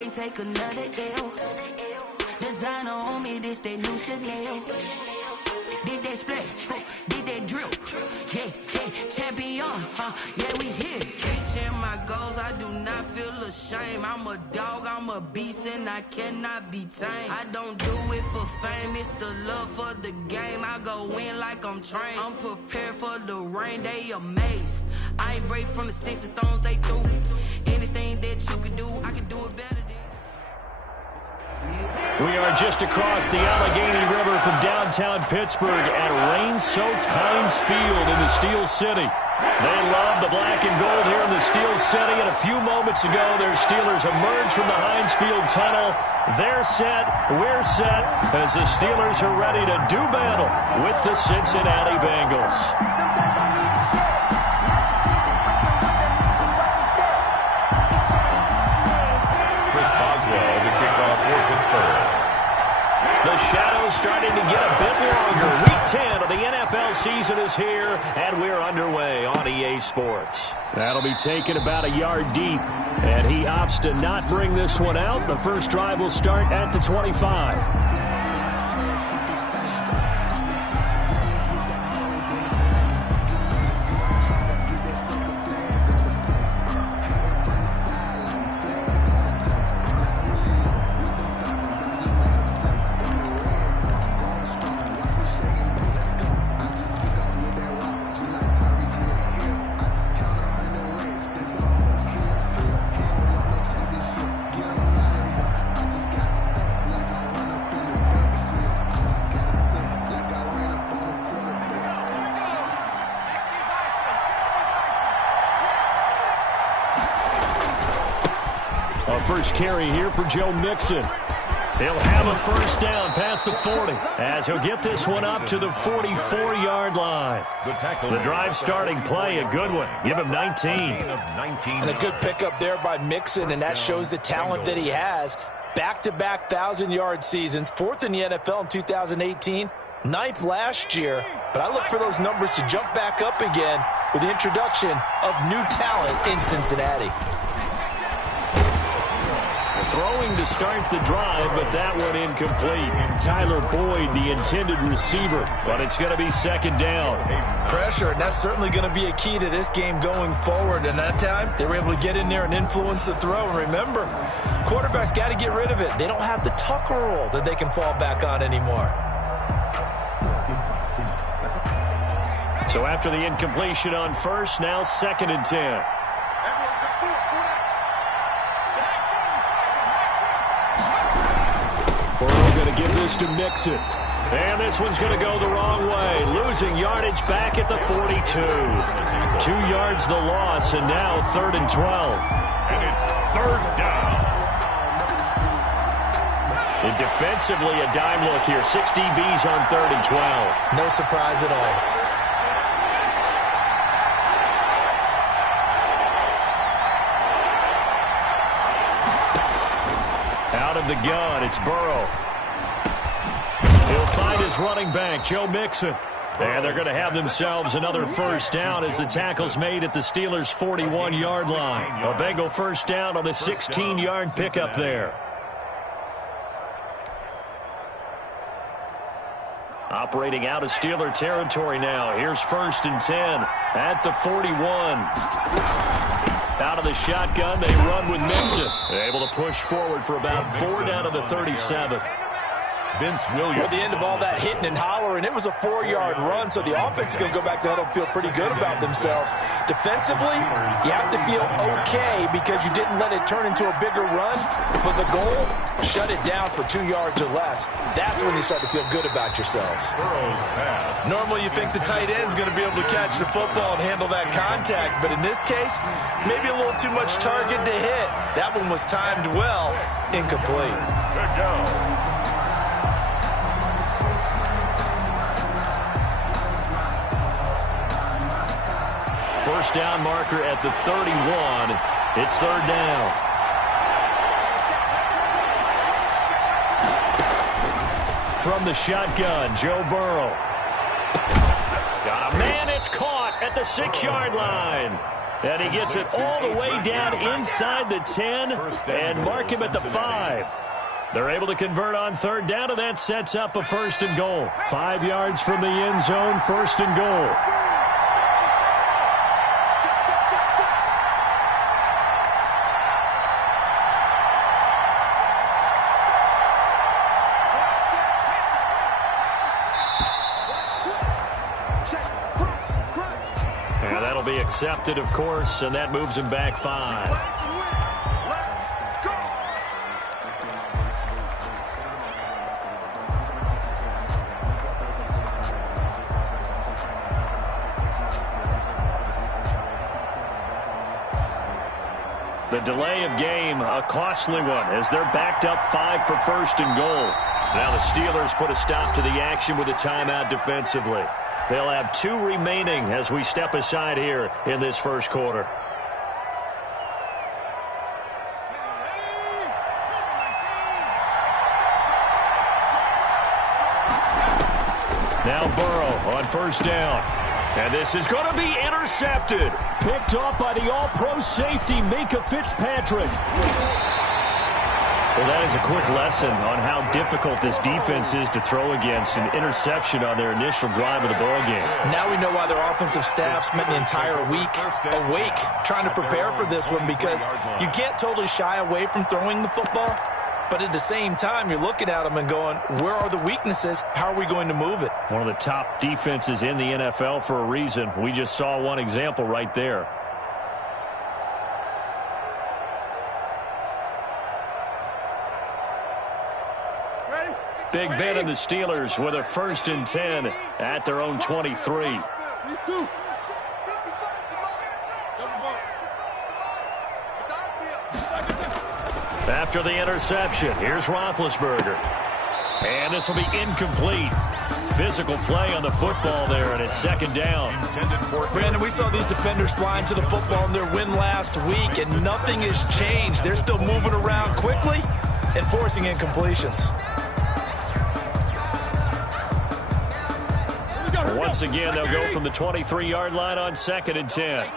Take another L. Designer on me, this they new Chanel. Did they splash? Did they drip? Yeah, champion, yeah, we here. Reaching my goals, I do not feel ashamed. I'm a dog, I'm a beast, and I cannot be tamed. I don't do it for fame, it's the love for the game. I go in like I'm trained. I'm prepared for the rain, they amazed. I ain't break from the sticks and stones they threw. Anything that you can do, I can do it better. We are just across the Allegheny River from downtown Pittsburgh at Rain-So-Times Field in the Steel City. They love the black and gold here in the Steel City, and a few moments ago, their Steelers emerged from the Heinz Field tunnel. They're set, we're set, as the Steelers are ready to do battle with the Cincinnati Bengals. The shadow's starting to get a bit longer. Week 10 of the NFL season is here, and we're underway on EA Sports. That'll be taken about a yard deep, and he opts to not bring this one out. The first drive will start at the 25. First carry here for Joe Mixon. He'll have a first down past the 40 as he'll get this one up to the 44-yard line. The drive starting play, a good one. Give him 19. And a good pickup there by Mixon, and that shows the talent that he has. Back-to-back 1,000-yard seasons, fourth in the NFL in 2018, ninth last year. But I look for those numbers to jump back up again with the introduction of new talent in Cincinnati. Throwing to start the drive, but that one incomplete. Tyler Boyd, the intended receiver, but it's going to be second down. Pressure, and that's certainly going to be a key to this game going forward. And that time, they were able to get in there and influence the throw. And remember, quarterbacks got to get rid of it. They don't have the Tucker rule that they can fall back on anymore. So after the incompletion on first, now second and 10. Give this to Mixon. And this one's going to go the wrong way. Losing yardage back at the 42. 2 yards the loss, and now third and 12. And it's third down. And defensively, a dime look here. 6 DBs on third and 12. No surprise at all. Out of the gun, it's Burrow. He'll find his running back, Joe Mixon. And they're going to have themselves another first down as the tackle's made at the Steelers' 41-yard line. A Bengal first down on the 16-yard pickup there. Operating out of Steeler territory now. Here's first and 10 at the 41. Out of the shotgun, they run with Mixon. Able to push forward for about 4 down to the 37. Vince Williams. At the end of all that hitting and hollering, it was a 4-yard run, so the offense is going to go back to huddle and feel pretty good about themselves. Defensively, you have to feel okay because you didn't let it turn into a bigger run, but the goal, shut it down for 2 yards or less. That's when you start to feel good about yourselves. Normally you think the tight end's going to be able to catch the football and handle that contact, but in this case, maybe a little too much target to hit. That one was timed well, incomplete. Good go. First down marker at the 31. It's third down. From the shotgun, Joe Burrow. Got a man, it's caught at the 6-yard line. And he gets it all the way down inside the 10 and mark him at the 5. They're able to convert on third down, and that sets up a 1st and goal. 5 yards from the end zone, 1st and goal. And that'll be accepted, of course, and that moves him back 5. The delay of game, a costly one, as they're backed up 5 for 1st and goal. Now the Steelers put a stop to the action with a timeout defensively. They'll have 2 remaining as we step aside here in this first quarter. Now Burrow on 1st down. And this is going to be intercepted. Picked off by the all-pro safety, Minkah Fitzpatrick. Well, that is a quick lesson on how difficult this defense is to throw against. An interception on their initial drive of the ball game. Now we know why their offensive staff spent the entire week awake trying to prepare for this one, because you can't totally shy away from throwing the football. But at the same time, you're looking at them and going, where are the weaknesses? How are we going to move it? One of the top defenses in the NFL for a reason. We just saw one example right there. Big Ben and the Steelers with a 1st and 10 at their own 23. After the interception, here's Roethlisberger. And this will be incomplete. Physical play on the football there, and it's 2nd down. Brandon, we saw these defenders flying to the football in their win last week, and nothing has changed. They're still moving around quickly and forcing incompletions. Once again, they'll go from the 23-yard line on 2nd and 10.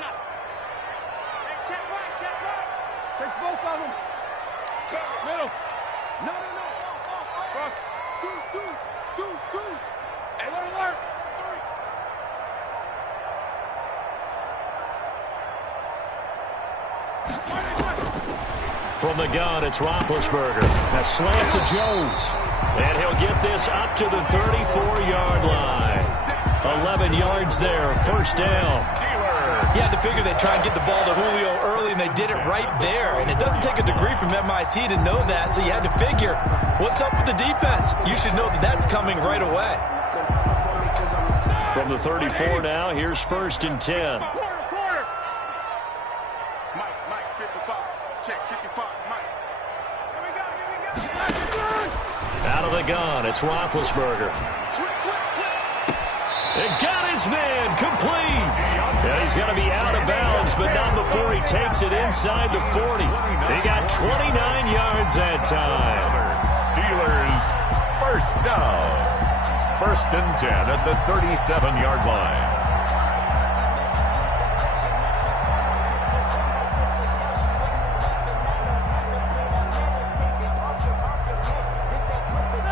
From the gun, it's Roethlisberger. A slant to Jones. And he'll get this up to the 34-yard line. 11 yards there, 1st down. You had to figure they'd try and get the ball to Julio early, and they did it right there. And it doesn't take a degree from MIT to know that, so you had to figure, what's up with the defense? You should know that that's coming right away. From the 34 now, here's 1st and 10. Out of the gun, it's Roethlisberger. It got his man complete. And he's going to be out of bounds, but not before he takes it inside the 40. He got 29 yards that time. Steelers 1st down. 1st and 10 at the 37-yard line.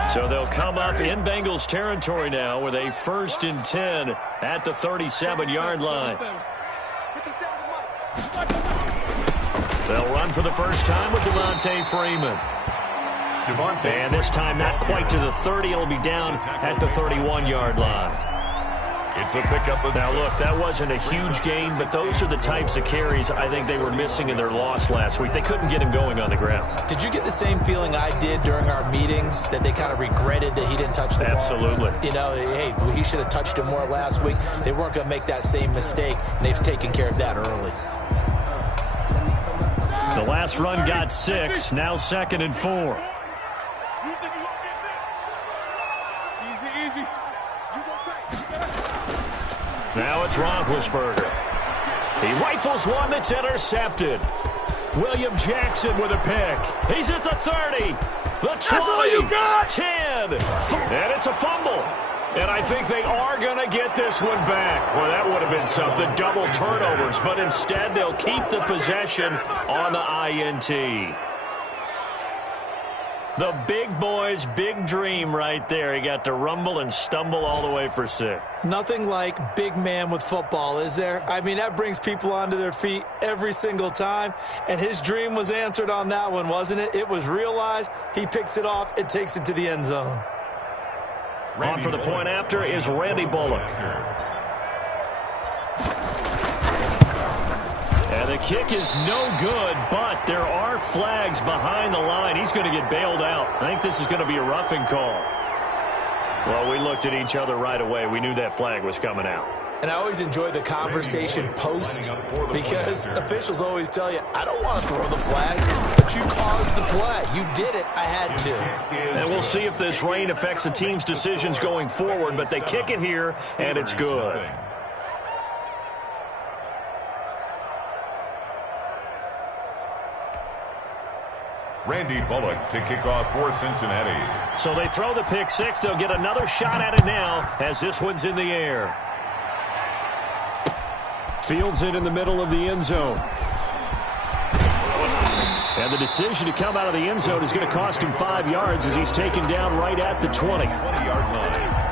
So they'll come up in Bengals territory now with a 1st and 10 at the 37-yard line. They'll run for the first time with Devontae Freeman. And this time not quite to the 30. It'll be down at the 31-yard line. It's a pickup of now, look, that wasn't a huge gain, but those are the types of carries I think they were missing in their loss last week. They couldn't get him going on the ground. Did you get the same feeling I did during our meetings, that they kind of regretted that he didn't touch the ball? Absolutely. You know, hey, he should have touched him more last week. They weren't going to make that same mistake, and they've taken care of that early. The last run got 6, now 2nd and 4. Now it's Roethlisberger. He rifles one that's intercepted. William Jackson with a pick. He's at the 30. The 20. That's all you got. 10. And it's a fumble. And I think they are going to get this one back. Well, that would have been something, double turnovers. But instead, they'll keep the possession on the INT. The big boy's big dream right there. He got to rumble and stumble all the way for 6. Nothing like big man with football, is there? I mean, that brings people onto their feet every single time. And his dream was answered on that one, wasn't it? It was realized. He picks it off and takes it to the end zone. On for the point after is Randy Bullock. And the kick is no good, but there are flags behind the line. He's going to get bailed out. I think this is going to be a roughing call. Well, we looked at each other right away. We knew that flag was coming out. And I always enjoy the conversation post because officials always tell you, I don't want to throw the flag, but you caused the play. You did it. I had to. And we'll see if this rain affects the team's decisions going forward, but they kick it here, and it's good. Randy Bullock to kick off for Cincinnati. So they throw the pick 6. They'll get another shot at it now as this one's in the air. Fields it in the middle of the end zone. And the decision to come out of the end zone is going to cost him 5 yards as he's taken down right at the 20. 20-yard line.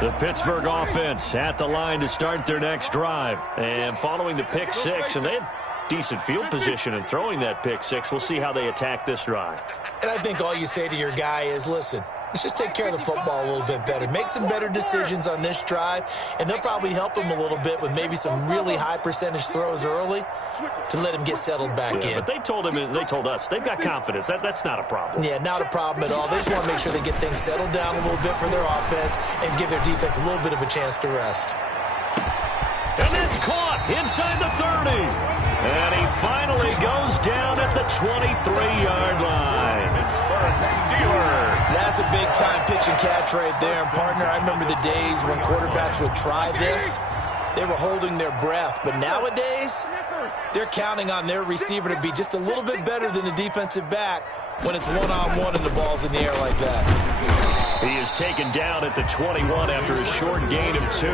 The Pittsburgh offense at the line to start their next drive. And following the pick 6, and they had decent field position in throwing that pick 6. We'll see how they attack this drive. And I think all you say to your guy is, listen, let's just take care of the football a little bit better. Make some better decisions on this drive, and they'll probably help him a little bit with maybe some really high percentage throws early to let him get settled back in. But they told him, and they told us, they've got confidence. That's not a problem. Yeah, not a problem at all. They just want to make sure they get things settled down a little bit for their offense and give their defense a little bit of a chance to rest. And it's caught inside the 30. And he finally goes down at the 23-yard line. That's a big-time pitch and catch right there. And, partner, I remember the days when quarterbacks would try this. They were holding their breath. But nowadays, they're counting on their receiver to be just a little bit better than the defensive back when it's one-on-one and the ball's in the air like that. He is taken down at the 21 after a short gain of 2.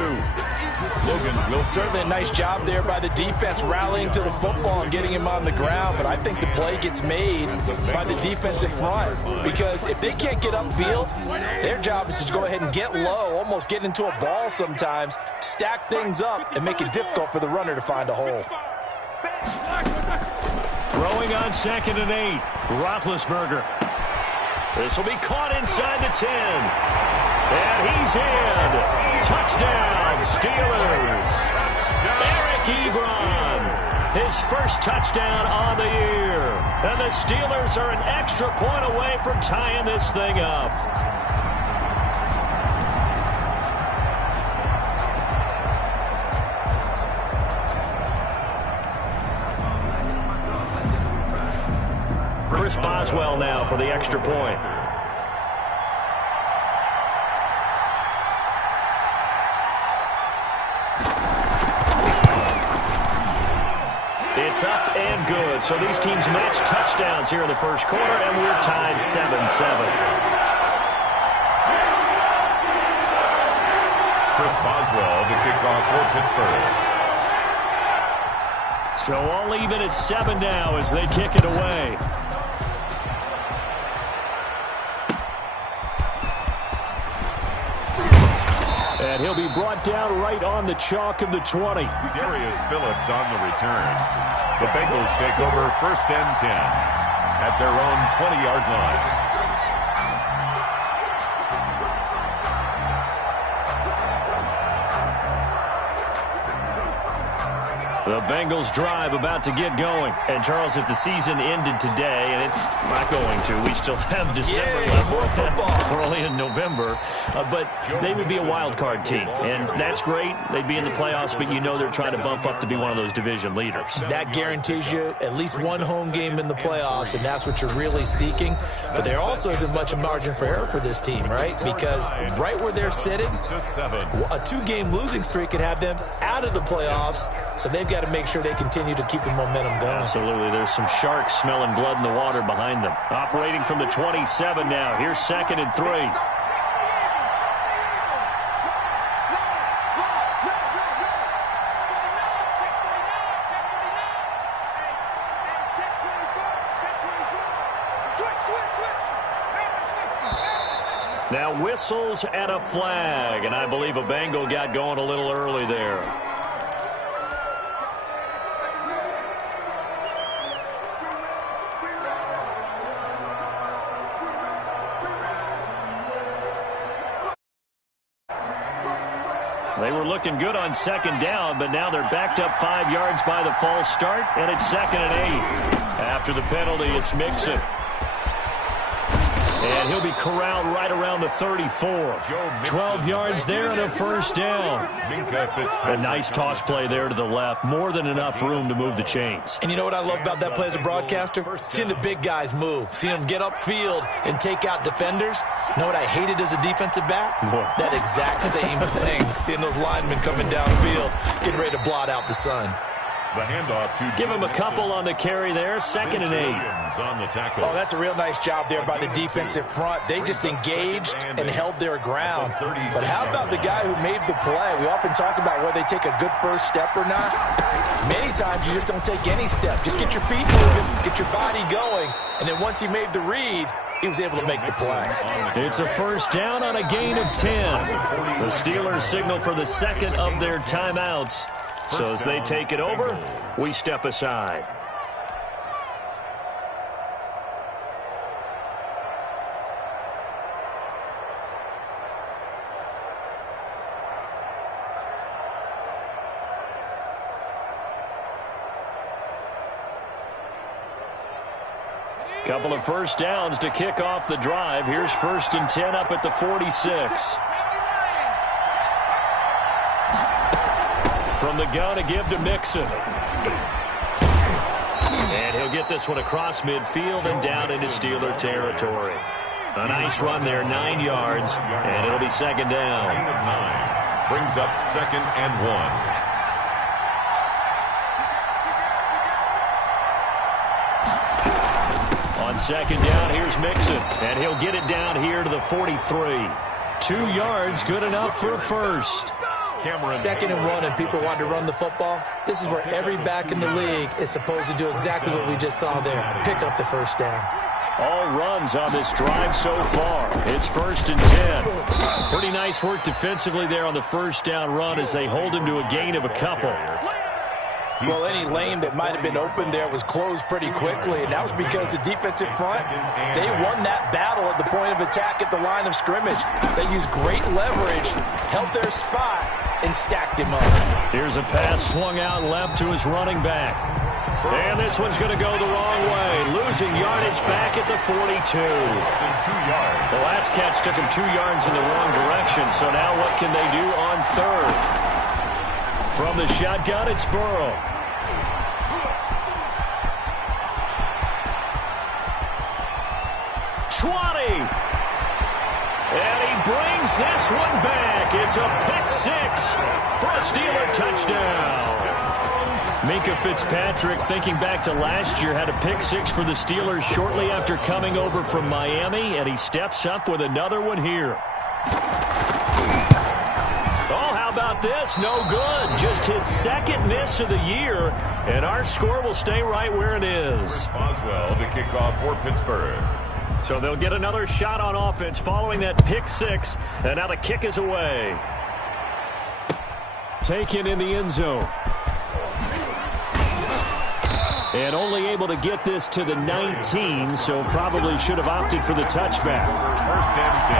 Certainly a nice job there by the defense rallying to the football and getting him on the ground, but I think the play gets made by the defensive front because if they can't get upfield, their job is to go ahead and get low, almost get into a ball sometimes, stack things up, and make it difficult for the runner to find a hole. Throwing on 2nd and 8, Roethlisberger. This will be caught inside the 10. And he's in. Touchdown, Steelers. Eric Ebron, his first touchdown on the year. And the Steelers are an extra point away from tying this thing up. Chris Boswell now for the extra point. It's up and good. So these teams match touchdowns here in the first quarter, and we're tied 7-7. Chris Boswell to kick off for Pittsburgh. So all even at 7 now as they kick it away. And he'll be brought down right on the chalk of the 20. Darius Phillips on the return. The Bengals take over 1st and 10 at their own 20-yard line. The Bengals drive about to get going. And, Charles, if the season ended today, and it's not going to, we still have December left. We're only in November. But they would be a wild card team. And that's great. They'd be in the playoffs, but you know they're trying to bump up to be one of those division leaders. That guarantees you at least one home game in the playoffs, and that's what you're really seeking. But there also isn't much margin for error for this team, right? Because right where they're sitting, a 2-game losing streak could have them out of the playoffs. So they've got got to make sure they continue to keep the momentum going. Absolutely. There's some sharks smelling blood in the water behind them. Operating from the 27 now. Here's 2nd and 3. Now whistles and a flag, and I believe a Bengal got going a little early there. They were looking good on 2nd down, but now they're backed up 5 yards by the false start, and it's 2nd and 8. After the penalty, it's Mixon. And he'll be corralled right around the 34. 12 yards there and a first down. A nice toss play there to the left. More than enough room to move the chains. And you know what I love about that play as a broadcaster? Seeing the big guys move. Seeing them get upfield and take out defenders. You know what I hated as a defensive back? That exact same thing. Seeing those linemen coming downfield, getting ready to blot out the sun. The handoff to give him a couple on the carry there. 2nd and 8. On the tackle. Oh, that's a real nice job there by the defensive front. They just engaged and held their ground. But how about the guy who made the play? We often talk about whether they take a good first step or not. Many times you just don't take any step. Just get your feet moving, get your body going, and then once he made the read, he was able to make the play. It's a first down on a gain of 10. The Steelers signal for the 2nd of their timeouts. So as they take it over, we step aside. Couple of first downs to kick off the drive. Here's 1st and 10 up at the 46. From the gun to give to Mixon. And he'll get this one across midfield and down into Steeler territory. A nice run there, 9 yards, and it'll be 2nd down. 9 brings up 2nd and 1. On 2nd down, here's Mixon, and he'll get it down here to the 43. 2 yards, good enough for a first. 2nd and 1 and people want to run the football. This is where every back in the league is supposed to do exactly what we just saw there. Pick up the first down. All runs on this drive so far. It's 1st and 10. Pretty nice work defensively there on the first down run as they hold him to a gain of a couple. Well, any lane that might have been open there was closed pretty quickly, and that was because the defensive front, they won that battle at the point of attack at the line of scrimmage. They used great leverage, held their spot, and stacked him up. Here's a pass swung out left to his running back. And this one's going to go the wrong way. Losing yardage back at the 42. The last catch took him 2 yards in the wrong direction, so now what can they do on 3rd? From the shotgun, it's Burrow. And he brings this one back. It's a pick 6 for a Steeler touchdown. Minka Fitzpatrick, thinking back to last year, had a pick 6 for the Steelers shortly after coming over from Miami, and he steps up with another one here. Oh, how about this? No good. Just his 2nd miss of the year, and our score will stay right where it is. Boswell to kick off for Pittsburgh. So they'll get another shot on offense following that pick 6, and now the kick is away. Taken in the end zone. And only able to get this to the 19, so probably should have opted for the touchback. 1st and 10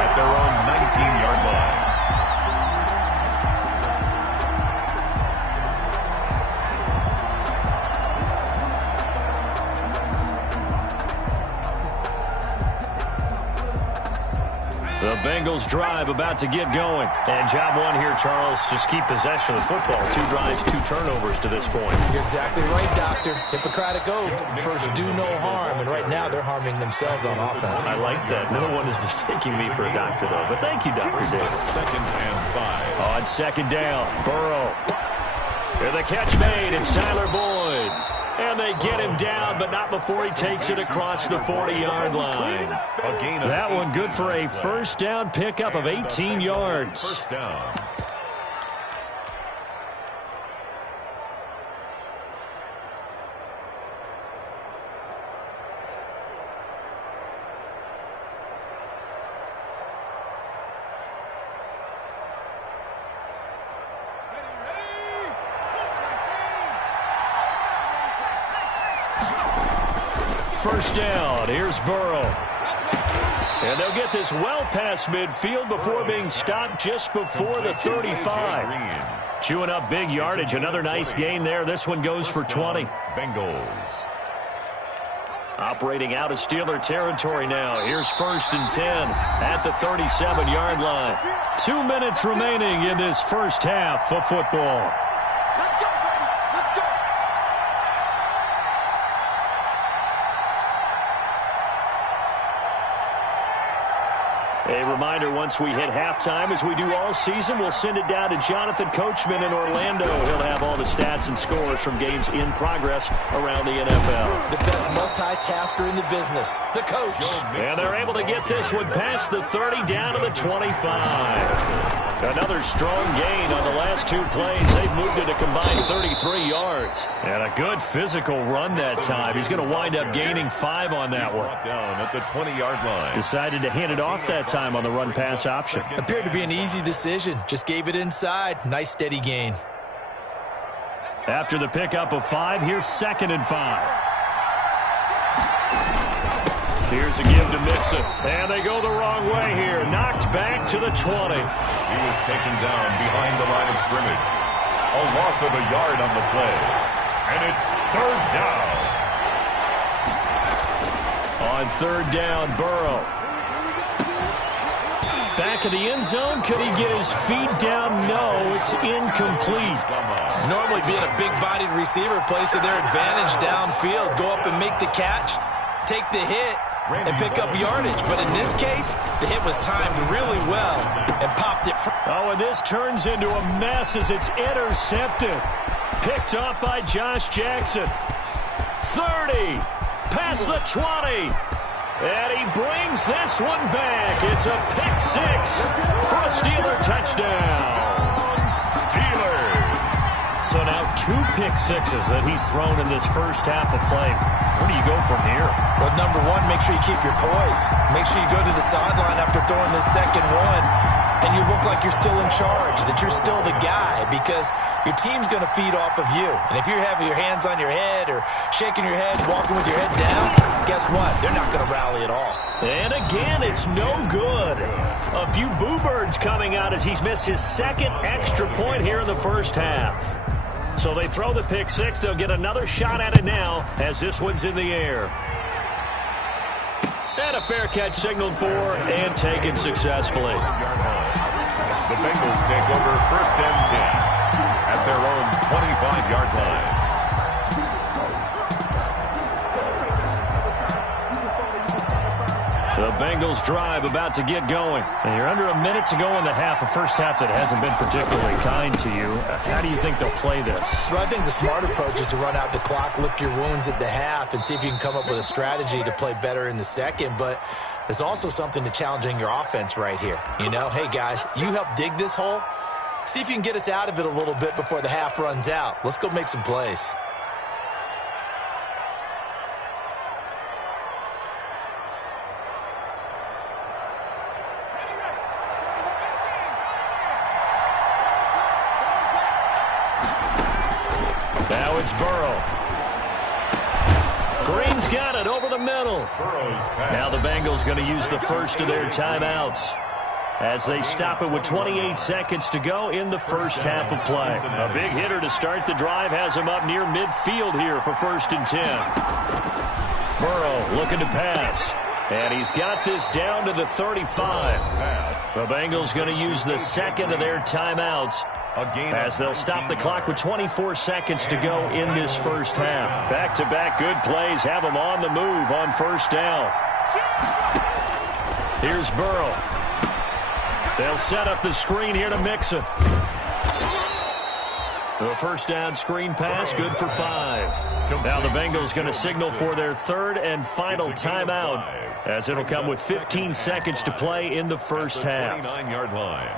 at their own 19-yard line. The Bengals drive about to get going. And job one here, Charles, just keep possession of the football. 2 drives, 2 turnovers to this point. You're exactly right, Doctor. Hippocratic oath. First, do no harm. And right now, they're harming themselves on offense. I like that. No one is mistaking me for a doctor, though. But thank you, Dr. Davis. 2nd and 5. On 2nd down, Burrow. And the catch made. It's Tyler Boyd. And they get him down, but not before he takes it across the 40-yard line. That one good for a first down pickup of 18 yards. First down. First down. Here's Burrow. And they'll get this well past midfield before being stopped just before the 35. Chewing up big yardage. Another nice gain there. This one goes for 20. Bengals. Operating out of Steeler territory now. Here's 1st and 10 at the 37-yard line. 2 minutes remaining in this first half of football. A reminder, once we hit halftime, as we do all season, we'll send it down to Jonathan Coachman in Orlando. He'll have all the stats and scores from games in progress around the NFL. The best multitasker in the business, the coach. And they're able to get this one past the 30 down to the 25. Another strong gain on the last 2 plays. They've moved it a combined 33 yards. And a good physical run that time. He's going to wind up gaining 5 on that one. Down at the 20-yard line. Decided to hand it off that time on the run-pass option. Appeared to be an easy decision. Just gave it inside. Nice steady gain. After the pickup of 5, here's 2nd and 5. Here's a give to Mixon. And they go the wrong way here. Knocked back to the 20. He was taken down behind the line of scrimmage. A loss of a yard on the play. And it's 3rd down. On 3rd down, Burrow. Back of the end zone. Could he get his feet down? No, it's incomplete. Normally being a big-bodied receiver plays to their advantage downfield. Go up and make the catch, take the hit, and pick up yardage. But in this case, the hit was timed really well and popped it. Oh, and this turns into a mess as it's intercepted. Picked up by Josh Jackson. 30, past the 20. And he brings this one back. It's a pick 6 for a Steeler touchdown. So now 2 pick 6s that he's thrown in this first half of play. Where do you go from here? Well, number one, make sure you keep your poise. Make sure you go to the sideline after throwing this second one, and you look like you're still in charge, that you're still the guy, because your team's going to feed off of you. And if you're having your hands on your head or shaking your head, walking with your head down, guess what? They're not going to rally at all. And again, it's no good. A few boo birds coming out as he's missed his 2nd extra point here in the first half. So they throw the pick 6. They'll get another shot at it now as this one's in the air. And a fair catch signaled for and taken successfully. The Bengals take over 1st and 10 at their own 25-yard line. The Bengals drive about to get going. And you're under a minute to go in the half, a first half that hasn't been particularly kind to you. How do you think they'll play this? Well, I think the smart approach is to run out the clock, lick your wounds at the half, and see if you can come up with a strategy to play better in the second. But there's also something to challenging your offense right here. You know, hey, guys, you help dig this hole. See if you can get us out of it a little bit before the half runs out. Let's go make some plays. Now it's Burrow. Green's got it over the middle. Now the Bengals going to use the first of their timeouts as they stop it with 28 seconds to go in the first half of play. A big hitter to start the drive has him up near midfield here for 1st and 10. Burrow looking to pass. And he's got this down to the 35. The Bengals going to use the 2nd of their timeouts as they'll stop the clock with 24 seconds to go in this first half. Back-to-back good plays have them on the move on 1st down. Here's Burrow. They'll set up the screen here to Mixon. The first down screen pass, good for 5. Now the Bengals going to signal for their third and final timeout, as it'll come with 15 seconds to play in the first half. 29-yard line.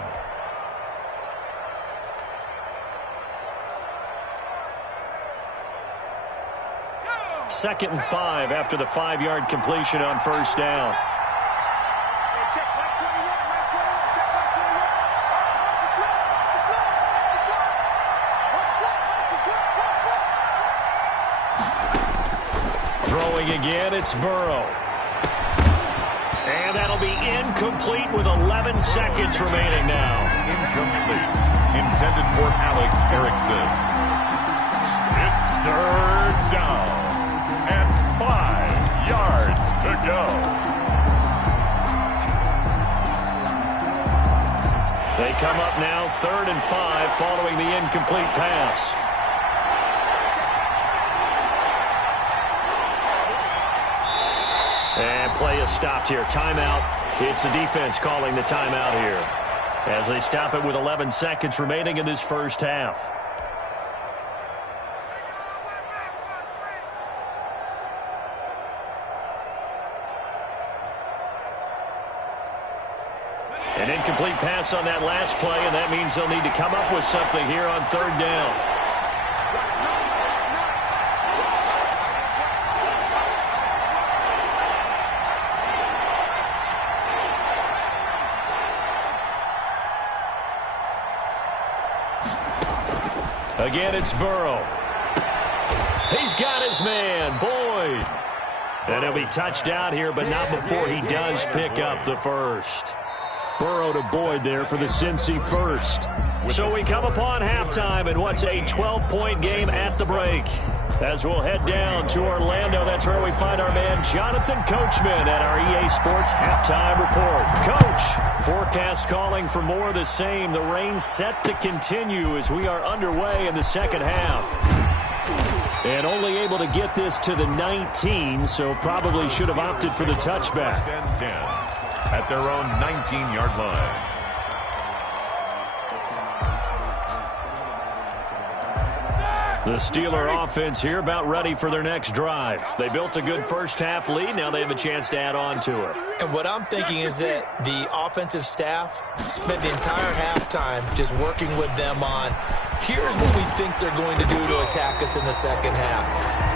Second and 5 after the 5-yard completion on first down. Throwing again, it's Burrow. And that'll be incomplete with 11 seconds remaining now. Incomplete. Intended for XxHIGHxTIMESxX's. It's third down. And 5 yards to go. They come up now, 3rd and 5, following the incomplete pass. And play is stopped here. Timeout. It's the defense calling the timeout here, as they stop it with 11 seconds remaining in this first half. An incomplete pass on that last play, and that means they'll need to come up with something here on 3rd down. Again, it's Burrow. He's got his man, Boyd. And he'll be touched down here, but not before he does pick up the first. Burrow to Boyd there for the Cincy first. So we come upon halftime in what's a 12-point game at the break. As we'll head down to Orlando, that's where we find our man Jonathan Coachman at our EA Sports Halftime Report. Coach, forecast calling for more of the same. The rain set to continue as we are underway in the second half. And only able to get this to the 19, so probably should have opted for the touchback. 10 at their own 19-yard line. The Steeler offense here about ready for their next drive. They built a good first half lead. Now they have a chance to add on to it. And what I'm thinking is that the offensive staff spent the entire halftime just working with them on, here's what we think they're going to do to attack us in the second half.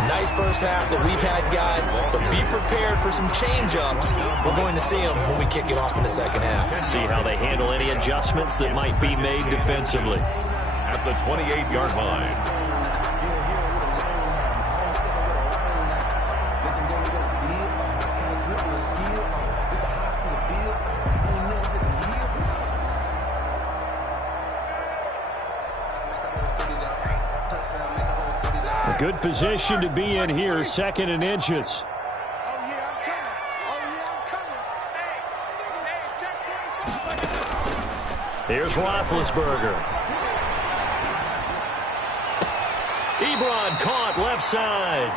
Nice first half that we've had, guys, but be prepared for some change-ups. We're going to see them when we kick it off in the second half. See how they handle any adjustments that might be made defensively. At the 28-yard line. Good position to be in here, 2nd and inches. Here's Roethlisberger. Ebron caught left side.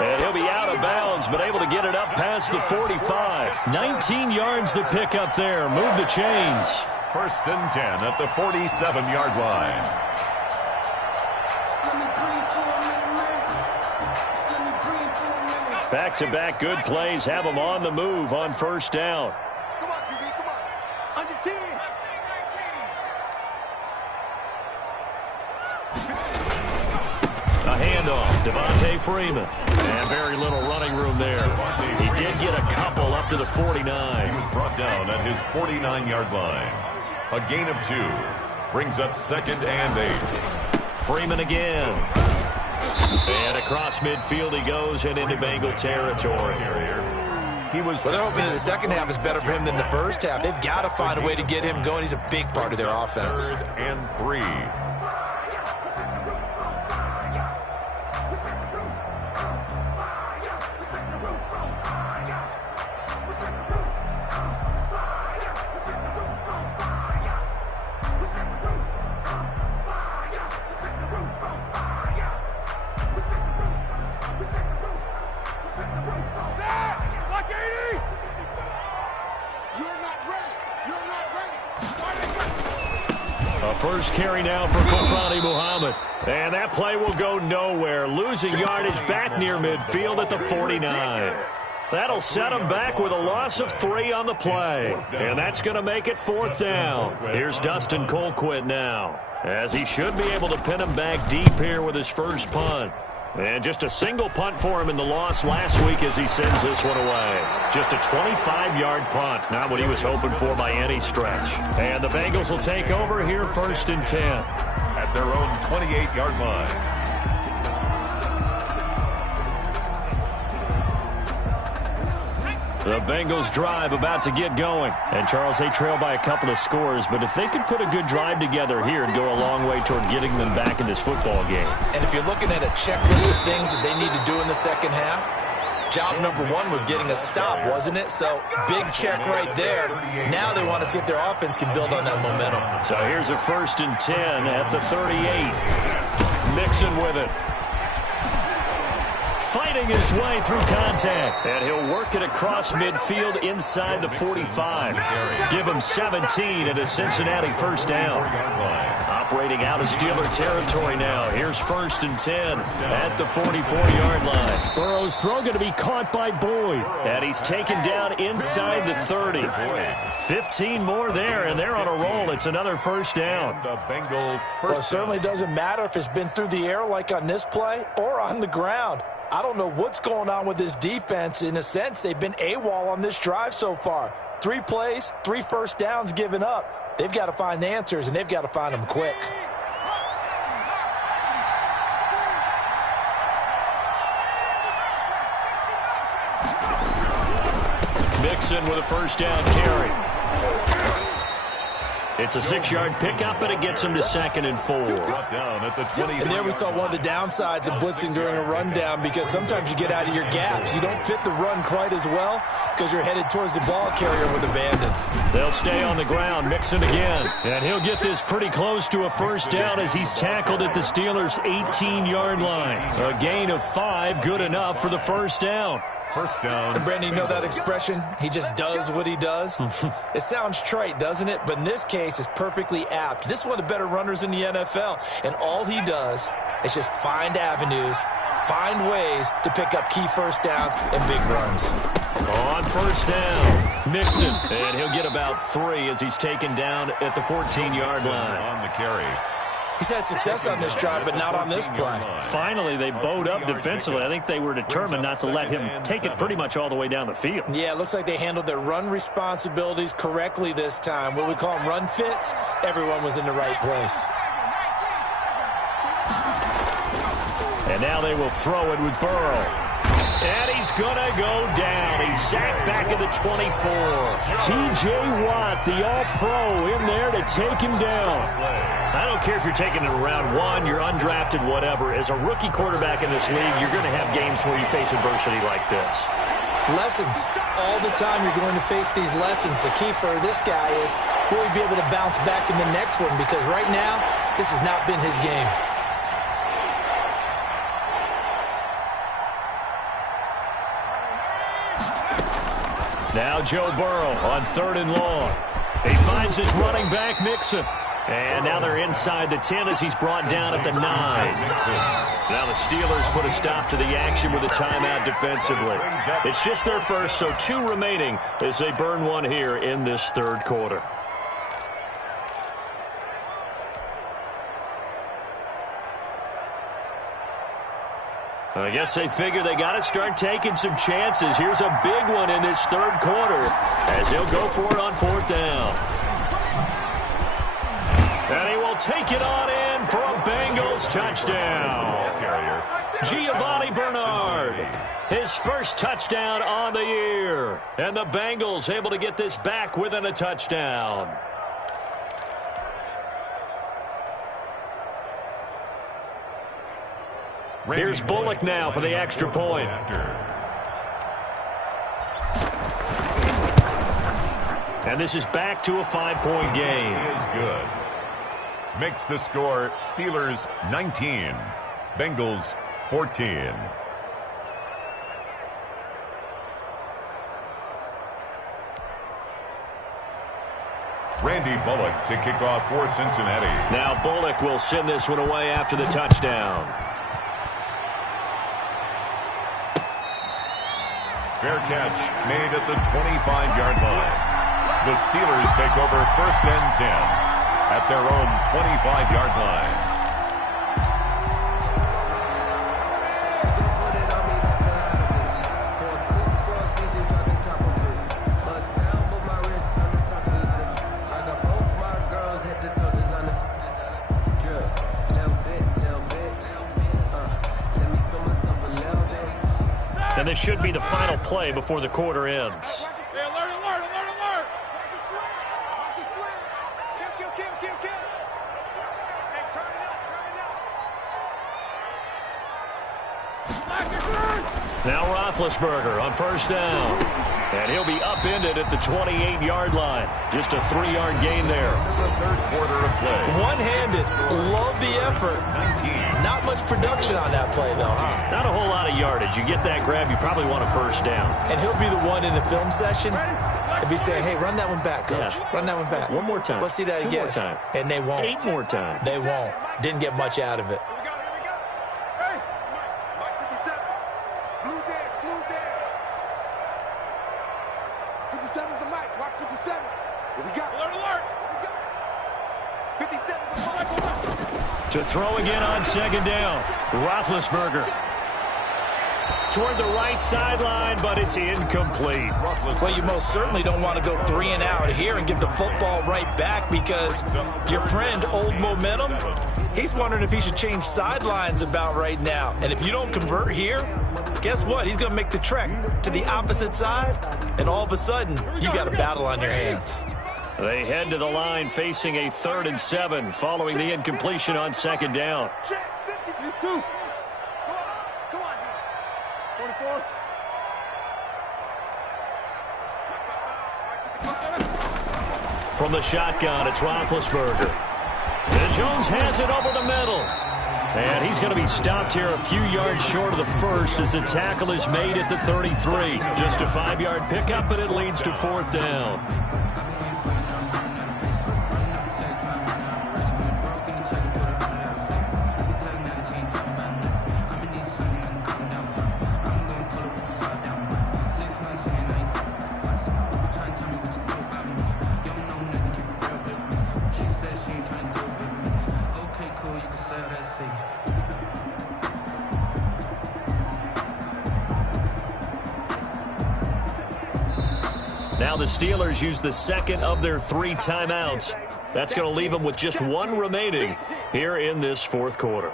And he'll be out of bounds, but able to get it up past the 45. 19 yards to pick up there. Move the chains. 1st and 10 at the 47-yard line. Back-to-back good plays have them on the move on first down. Come on, QB, come on. Under 10. A handoff, Devontae Freeman. And very little running room there. He did get a couple up to the 49. He was brought down at his 49-yard line. A gain of 2. Brings up 2nd and 8. Freeman again. And across midfield he goes and into Bengal territory. Well, they're hoping that the second half is better for him than the first half. They've got to find a way to get him going. He's a big part of their offense. 3rd and 3. A first carry now for Kofani Muhammad. And that play will go nowhere. Losing yardage back near midfield at the 49. That'll set him back with a loss of 3 on the play. And that's going to make it 4th down. Here's Dustin Colquitt now, as he should be able to pin him back deep here with his first punt. And just a single punt for him in the loss last week as he sends this one away. Just a 25-yard punt. Not what he was hoping for by any stretch. And the Bengals will take over here 1st and 10. At their own 28-yard line. The Bengals drive about to get going. And, Charles, they trail by a couple of scores, but if they could put a good drive together here and go a long way toward getting them back in this football game. And if you're looking at a checklist of things that they need to do in the second half, job number 1 was getting a stop, wasn't it? So, big check right there. Now they want to see if their offense can build on that momentum. So here's a 1st and 10 at the 38. Mixon with it. Fighting his way through contact. And he'll work it across midfield inside the 45. Give him 17 at a Cincinnati first down. Operating out of Steeler territory now. Here's 1st and 10 at the 44-yard line. Burrow's throw going to be caught by Boyd. And he's taken down inside the 30. 15 more there, and they're on a roll. It's another first down. Well, it certainly doesn't matter if it's been through the air like on this play or on the ground. I don't know what's going on with this defense. In a sense, they've been AWOL on this drive so far. 3 plays, 3 first downs given up. They've got to find the answers, and they've got to find them quick. Mixon with a first down carry. It's a 6-yard pickup, and it gets him to 2nd and 4. And there we saw one of the downsides of blitzing during a rundown, because sometimes you get out of your gaps. You don't fit the run quite as well because you're headed towards the ball carrier with abandon. They'll stay on the ground. Mixon again. And he'll get this pretty close to a first down as he's tackled at the Steelers' 18-yard line. A gain of 5, good enough for the first down. First down. And Brandon, you know that expression? He just does what he does. It sounds trite, doesn't it? But in this case, it's perfectly apt. This is one of the better runners in the NFL. And all he does is just find avenues, find ways to pick up key first downs and big runs. On first down, Mixon. And he'll get about 3 as he's taken down at the 14-yard line. On the carry. He's had success on this drive, but not on this play. Finally, they bowed up defensively. I think they were determined not to let him take it pretty much all the way down the field. Yeah, it looks like they handled their run responsibilities correctly this time. What we call them run fits, everyone was in the right place. And now they will throw it with Burrow. And he's going to go down. He's sacked back at the 24. T.J. Watt, the all-pro, in there to take him down. I don't care if you're taking it in round 1, you're undrafted, whatever. As a rookie quarterback in this league, you're going to have games where you face adversity like this. Lessons. All the time you're going to face these lessons. The key for this guy is, will he be able to bounce back in the next one? Because right now, this has not been his game. Now Joe Burrow on 3rd and long. He finds his running back, Mixon. And now they're inside the 10 as he's brought down at the 9. Now the Steelers put a stop to the action with a timeout defensively. It's just their first, so 2 remaining as they burn one here in this 3rd quarter. I guess they figure they got to start taking some chances. Here's a big one in this 3rd quarter as he'll go for it on 4th down. And he will take it on in for a Bengals touchdown. Giovanni Bernard, his first touchdown on the year. And the Bengals able to get this back within a touchdown. Here's Bullock now for the extra point. And this is back to a 5-point game. Is good. Makes the score Steelers 19, Bengals 14. Randy Bullock to kick off for Cincinnati. Now Bullock will send this one away after the touchdown. Fair catch made at the 25-yard line. The Steelers take over 1st and 10 at their own 25-yard line. And this should be the final play before the quarter ends. Now Roethlisberger on 1st down. And he'll be upended at the 28-yard line. Just a 3-yard gain there. The 3rd quarter of play. One-handed. Love the effort. 19. Not much production on that play, though, huh? Not a whole lot of yardage. You get that grab, you probably want a 1st down. And he'll be the one in the film session if he's saying, hey, run that one back, coach. Yeah. Run that one back. One more time. Let's see that 2 again. more time. And they won't. 8 more times. They won't. Didn't get much out of it. To throw again on 2nd down. Roethlisberger toward the right sideline, but it's incomplete. Well, you most certainly don't want to go 3 and out here and give the football right back because your friend, Old Momentum, he's wondering if he should change sidelines about right now. And if you don't convert here, guess what? He's going to make the trek to the opposite side, and all of a sudden, you got a battle on your hands. They head to the line facing a 3rd and 7 following the incompletion on 2nd down. From the shotgun, it's Roethlisberger. And Jones has it over the middle. And he's going to be stopped here a few yards short of the 1st as the tackle is made at the 33. Just a 5-yard pickup, but it leads to 4th down. Now the Steelers use the 2nd of their 3 timeouts. That's going to leave them with just 1 remaining here in this 4th quarter.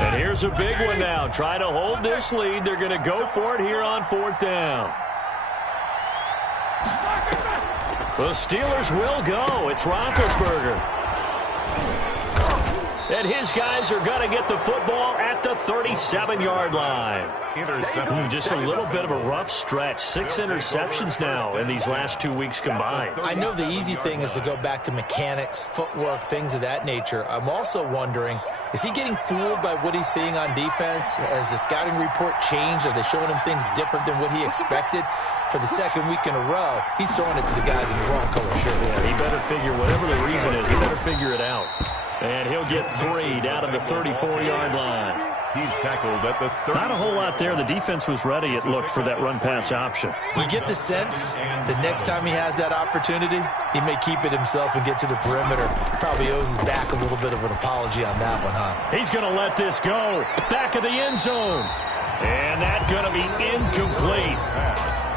And here's a big one now. Trying to hold this lead. They're going to go for it here on 4th down. The Steelers will go. It's Roethlisberger. And his guys are going to get the football at the 37-yard line. Just a little bit of a rough stretch. 6 interceptions now in these last 2 weeks combined. I know the easy thing is to go back to mechanics, footwork, things of that nature. I'm also wondering, is he getting fooled by what he's seeing on defense? Has the scouting report changed? Are they showing him things different than what he expected? For the 2nd week in a row, he's throwing it to the guys in the wrong color shirt. Yeah, he better figure, whatever the reason is, he better figure it out. And he'll get 3 down to the 34-yard line. He's tackled at the 30. Not a whole lot there. The defense was ready, it looked, for that run-pass option. You get the sense that next time he has that opportunity, he may keep it himself and get to the perimeter. Probably owes his back a little bit of an apology on that one, huh? He's going to let this go. Back of the end zone. And that's going to be incomplete.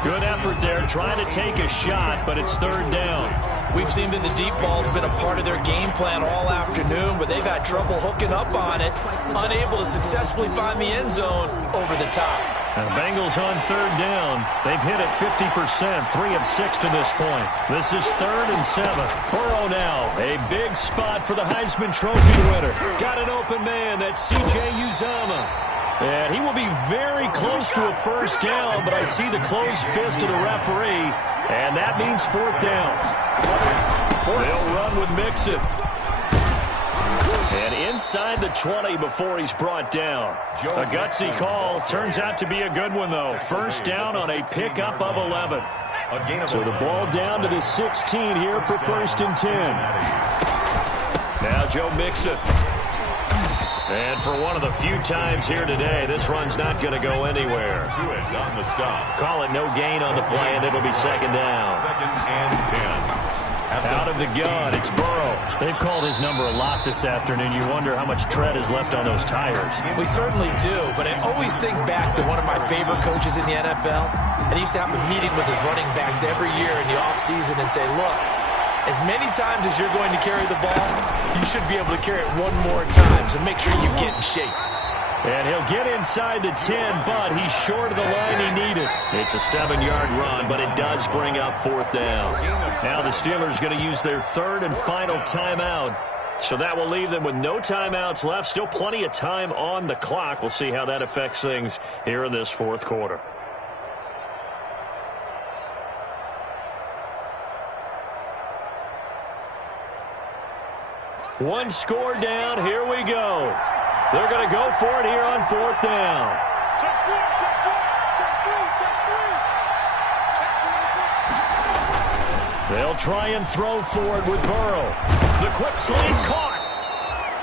Good effort there, trying to take a shot, but it's third down. We've seen that the deep ball's been a part of their game plan all afternoon, but they've had trouble hooking up on it, unable to successfully find the end zone over the top. And the Bengals on third down. They've hit it 50%, 3 of 6 to this point. This is 3rd and 7. Burrow now, a big spot for the Heisman Trophy winner. Got an open man, that's C.J. Uzomah. And he will be very close to a first down, but I see the closed fist of the referee, and that means 4th down. They'll run with Mixon. And inside the 20 before he's brought down. A gutsy call. Turns out to be a good one, though. First down on a pickup of 11. So the ball down to the 16 here for 1st and 10. Now Joe Mixon. And for one of the few times here today, this run's not going to go anywhere. Call it no gain on the play, and it'll be 2nd down. 2nd and 10. Out of the gun, it's Burrow. They've called his number a lot this afternoon. You wonder how much tread is left on those tires. We certainly do, but I always think back to one of my favorite coaches in the NFL, and he used to have a meeting with his running backs every year in the offseason and say, look, as many times as you're going to carry the ball, you should be able to carry it one more time, so make sure you get in shape. And he'll get inside the 10, but he's short of the line he needed. It's a 7-yard run, but it does bring up 4th down. Now the Steelers going to use their 3rd and final timeout. So that will leave them with no timeouts left. Still plenty of time on the clock. We'll see how that affects things here in this 4th quarter. One score down. Here we go. They're going to go for it here on 4th down. They'll try and throw for it with Burrow. The quick slant caught.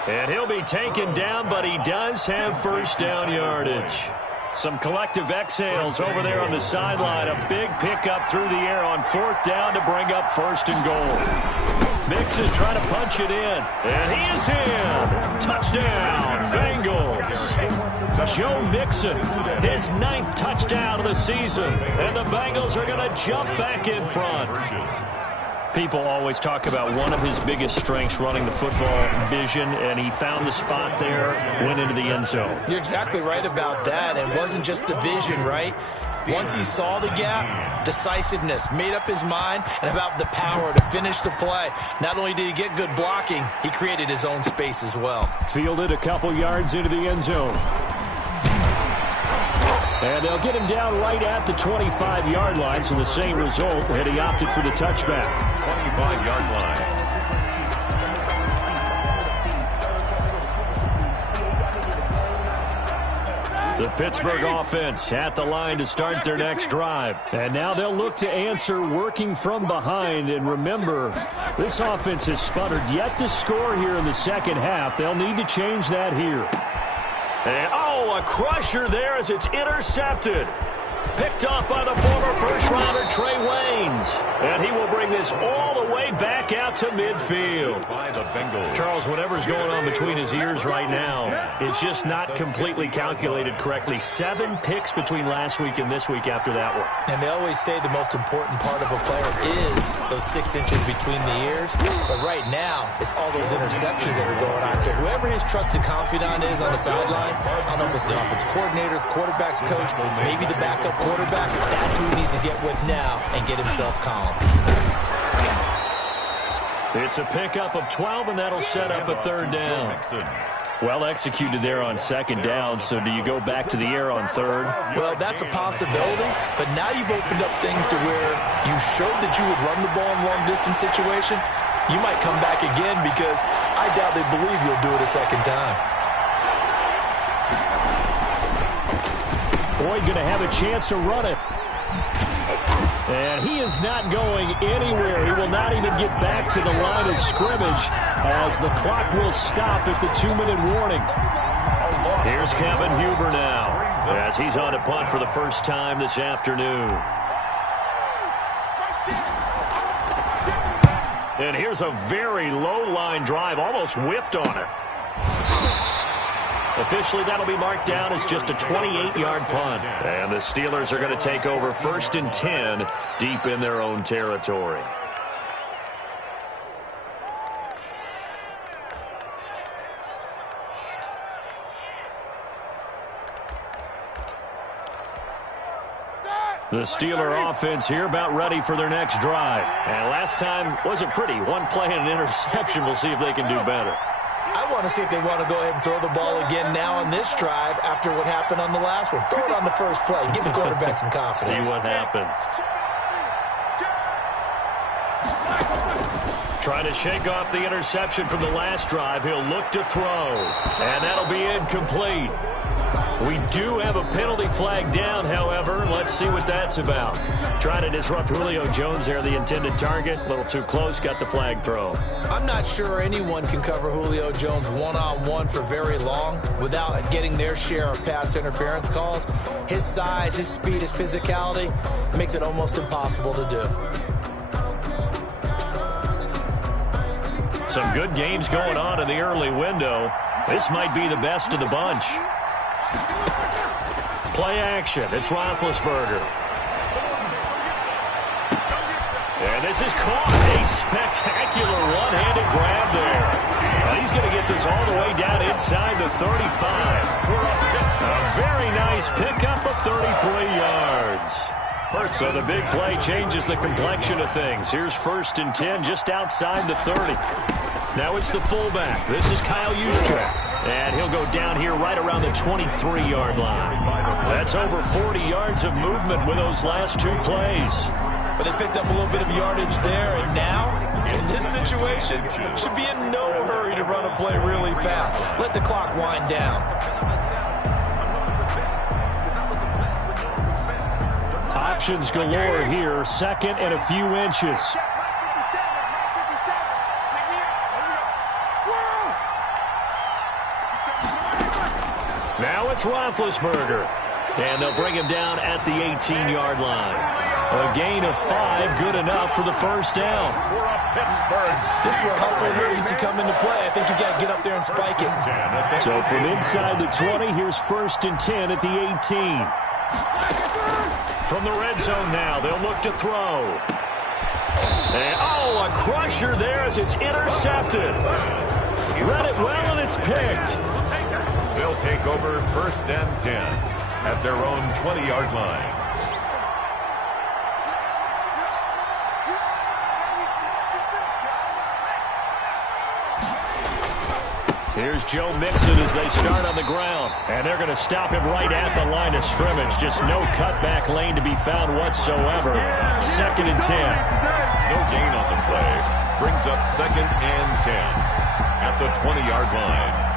And he'll be taken down, but he does have first down yardage. Some collective exhales over there on the sideline. A big pickup through the air on 4th down to bring up 1st and goal. Mixon trying to punch it in. And he is in. Touchdown, Bengals. Joe Mixon, his 9th touchdown of the season. And the Bengals are going to jump back in front. People always talk about one of his biggest strengths, running the football, vision, and he found the spot there, went into the end zone. You're exactly right about that. It wasn't just the vision, right? Once he saw the gap, decisiveness, made up his mind, and about the power to finish the play. Not only did he get good blocking, he created his own space as well. Fielded a couple yards into the end zone. And they'll get him down right at the 25-yard line, so the same result, and he opted for the touchback. 25-yard line. The Pittsburgh offense at the line to start their next drive. And now they'll look to answer working from behind. And remember, this offense has sputtered yet to score here in the second half. They'll need to change that here. And, oh, a crusher there as it's intercepted. Picked off by the former first-rounder Trey Waynes. And he will bring this all the way back out to midfield. By the Bengals. Charles, whatever's going on between his ears right now, it's just not completely calculated correctly. 7 picks between last week and this week after that one. And they always say the most important part of a player is those 6 inches between the ears. But right now, it's all those interceptions that are going on. So whoever his trusted confidant is on the sidelines, I don't know if it's the offensive coordinator, the quarterback's coach, maybe the backup quarterback, that's who he needs to get with now and get himself calm. It's a pickup of 12, and that'll set up a 3rd down. Well executed there on 2nd down, so do you go back to the air on 3rd? Well, that's a possibility, but now you've opened up things to where you showed that you would run the ball in long-distance situation. You might come back again because I doubt they believe you'll do it a 2nd time. Boyd going to have a chance to run it. And he is not going anywhere. He will not even get back to the line of scrimmage as the clock will stop at the 2-minute warning. Here's Kevin Huber now as he's on a punt for the first time this afternoon. And here's a very low line drive, almost whiffed on it. Officially, that'll be marked down as just a 28-yard punt. And the Steelers are going to take over 1st and 10 deep in their own territory. The Steeler offense here about ready for their next drive. And last time wasn't pretty. One play and an interception. We'll see if they can do better. I want to see if they want to go ahead and throw the ball again now on this drive after what happened on the last one. Throw it on the first play. Give the quarterback some confidence. See what happens. Trying to shake off the interception from the last drive. He'll look to throw. And that'll be incomplete. We do have a penalty flag down, however. Let's see what that's about. Trying to disrupt Julio Jones there, the intended target. A little too close, got the flag throw. I'm not sure anyone can cover Julio Jones one-on-one for very long without getting their share of pass interference calls. His size, his speed, his physicality makes it almost impossible to do. Some good games going on in the early window. This might be the best of the bunch. Play action. It's Roethlisberger. And this is caught. A spectacular one-handed grab there. And he's going to get this all the way down inside the 35. A very nice pickup of 33 yards. So the big play changes the complexion of things. Here's 1st and 10 just outside the 30. Now it's the fullback. This is Kyle Juszczyk. And he'll go down here right around the 23-yard line. That's over 40 yards of movement with those last two plays. But they picked up a little bit of yardage there, and now, in this situation, should be in no hurry to run a play really fast. Let the clock wind down. Options galore here. 2nd and a few inches. Now it's Roethlisberger. And they'll bring him down at the 18-yard line. A gain of 5, good enough for the first down. This is where hustle and urgency come into play. I think you've got to get up there and spike it. So from inside the 20, here's 1st and 10 at the 18. From the red zone now, they'll look to throw. And, oh, a crusher there as it's intercepted. Read it well, and it's picked. They'll take over 1st and 10 at their own 20-yard line. Here's Joe Mixon as they start on the ground. And they're going to stop him right at the line of scrimmage. Just no cutback lane to be found whatsoever. 2nd and 10. No gain on the play. Brings up 2nd and 10 at the 20-yard line.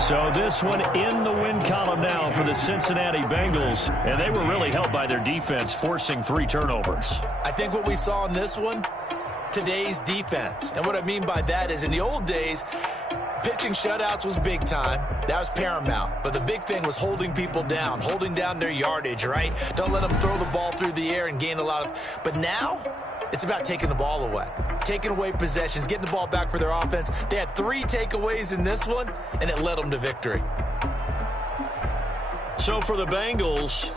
So this one in the win column now for the Cincinnati Bengals. And they were really helped by their defense, forcing 3 turnovers. I think what we saw in this one, today's defense. And what I mean by that is in the old days, pitching shutouts was big time. That was paramount. But the big thing was holding people down, holding down their yardage, right? Don't let them throw the ball through the air and gain a lot of... But now, it's about taking the ball away. Taking away possessions, getting the ball back for their offense. They had 3 takeaways in this one, and it led them to victory. So for the Bengals,